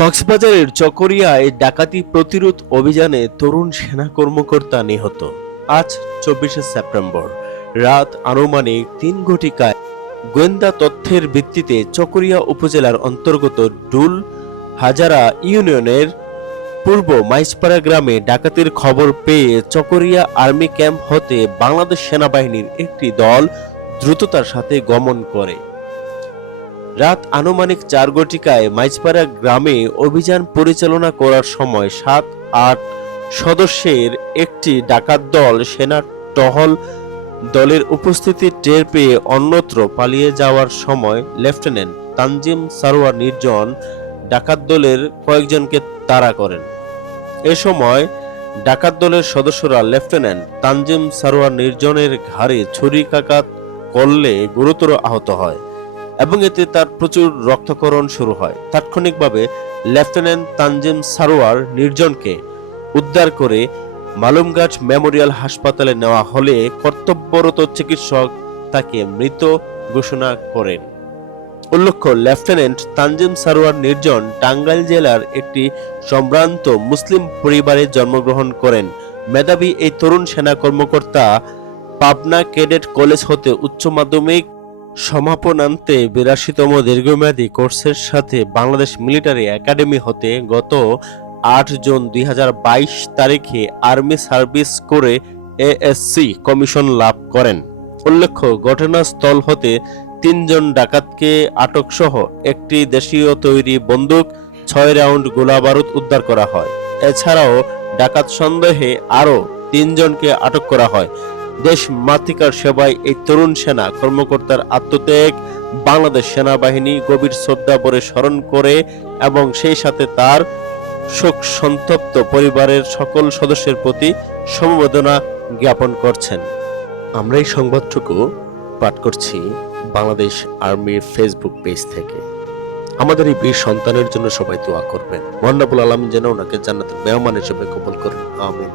কক্সবাজারের চকরিয়ায় ডাকাতি প্রতিরোধ অভিযানে তরুণ সেনা কর্মকর্তা নিহত। আজ চব্বিশে সেপ্টেম্বর, রাত আনুমানিক তিন ঘটিকায় গোয়েন্দা তথ্যের ভিত্তিতে চকরিয়া উপজেলার অন্তর্গত ডুল হাজারা ইউনিয়নের পূর্ব মাইসপাড়া গ্রামে ডাকাতির খবর পেয়ে চকরিয়া আর্মি ক্যাম্প হতে বাংলাদেশ সেনাবাহিনীর একটি দল দ্রুততার সাথে গমন করে। রাত আনুমানিক চার গটিকায় মাইজপাড়া গ্রামে অভিযান পরিচালনা করার সময় সাত, আট সদস্যের একটি ডাকাত দল সেনা টহল দলের উপস্থিতি টের পেয়ে অন্যত্র পালিয়ে যাওয়ার সময় লেফটেন্যান্ট তানজিম সারোয়ার নির্জন ডাকাত দলের কয়েকজনকে তাড়া করেন। এ সময় ডাকাত দলের সদস্যরা লেফটেন্যান্ট তানজিম সারোয়ার নির্জনের ঘাড়ে ছুরিকাঘাত করলে গুরুতর আহত হয়। এবং এতে তার প্রচুর রক্তকরণ শুরু হয়। তাৎক্ষণিকভাবে লেফটেন্যান্ট তানজিম সারোয়ার নির্জনকে উদ্ধার করে মালুমগাছ মেমোরিয়াল হাসপাতালে নেওয়া হলে কর্তব্যরত চিকিৎসক তাকে মৃত ঘোষণা করেন। উল্লেখ্য, লেফটেন্যান্ট তানজিম সারোয়ার নির্জন টাঙ্গাইল জেলার একটি সম্ভ্রান্ত মুসলিম পরিবারে জন্মগ্রহণ করেন। মেধাবী এই তরুণ সেনা কর্মকর্তা পাবনা ক্যাডেট কলেজ হতে উচ্চ মাধ্যমিক সমাপনান্তে বিরাশিতম দীর্ঘমেয়াদী কোর্সের সাথে বাংলাদেশ মিলিটারি একাডেমি হতে গত আট জুন দুই হাজার বাইশ তারিখে আর্মি সার্ভিস করে এএসসি কমিশন লাভ করেন। উল্লেখ্য, ঘটনাস্থল হতে তিনজন ডাকাতকে আটক সহ একটি দেশীয় তৈরি বন্দুক, ছয় রাউন্ড গোলাবারুদ উদ্ধার করা হয়। এছাড়াও ডাকাত সন্দেহে আরও তিনজনকে আটক করা হয়। দেশ মাতৃকার সেবায় এই তরুণ সেনা কর্মকর্তার আত্মত্যাগ, বাংলাদেশ সেনাবাহিনী গভীর শ্রদ্ধা ভরে স্মরণ করে এবং সেই সাথে তার শোক সন্তপ্ত পরিবারের সকল সদস্যের প্রতি সমবেদনা জ্ঞাপন করছেন। আমরা এই সংবাদটুকু পাঠ করছি বাংলাদেশ আর্মির ফেসবুক পেজ থেকে। আমাদের এই বীর সন্তানের জন্য সবাই দোয়া করবেন। মন্নাবুল আলম যেন ওনাকে জান্নাতের মেহমান হিসেবে কবল করেন। আমিন।